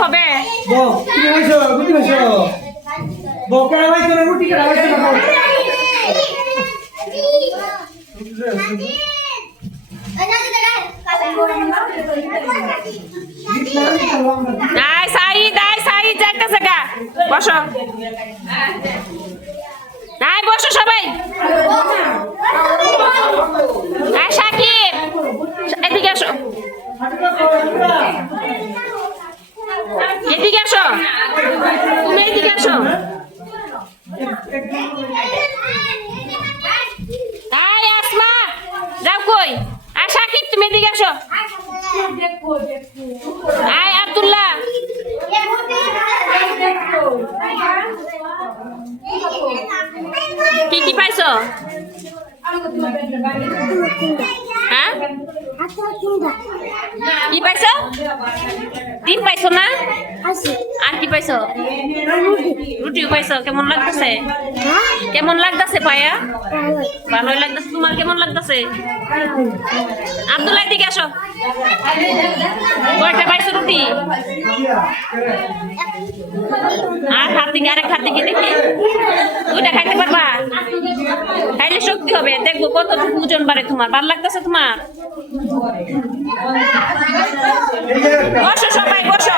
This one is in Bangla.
হবে সাইদ যাইতেছে গা বসো বসো সবাই সাকিব এদিকে আসো এদিকে আসো তুমি এদিকে আসো আসমা যাও কই সাকিব তুমি এদিকে আসো আব্দুল্লাহ কি পাইছো হ্যাঁ কি পাইছো ডিম পাইছো না আর কি পাইছো রুটিও পাইছো কেমন লাগতেছে পায়া ভালোই লাগতেছে তোমার কেমন লাগতেছে আব্দুল্লাহ দিকে আসো কয়টা পাইছো রুটি আর আরেক হাত দিকে দেখি দুইটা খাইতে পারবা খাইলে শক্তি হবে দেখবো কতটুকু ওজন বাড়ে তোমার ভালো লাগতেছে তোমার বসো সবাই বসো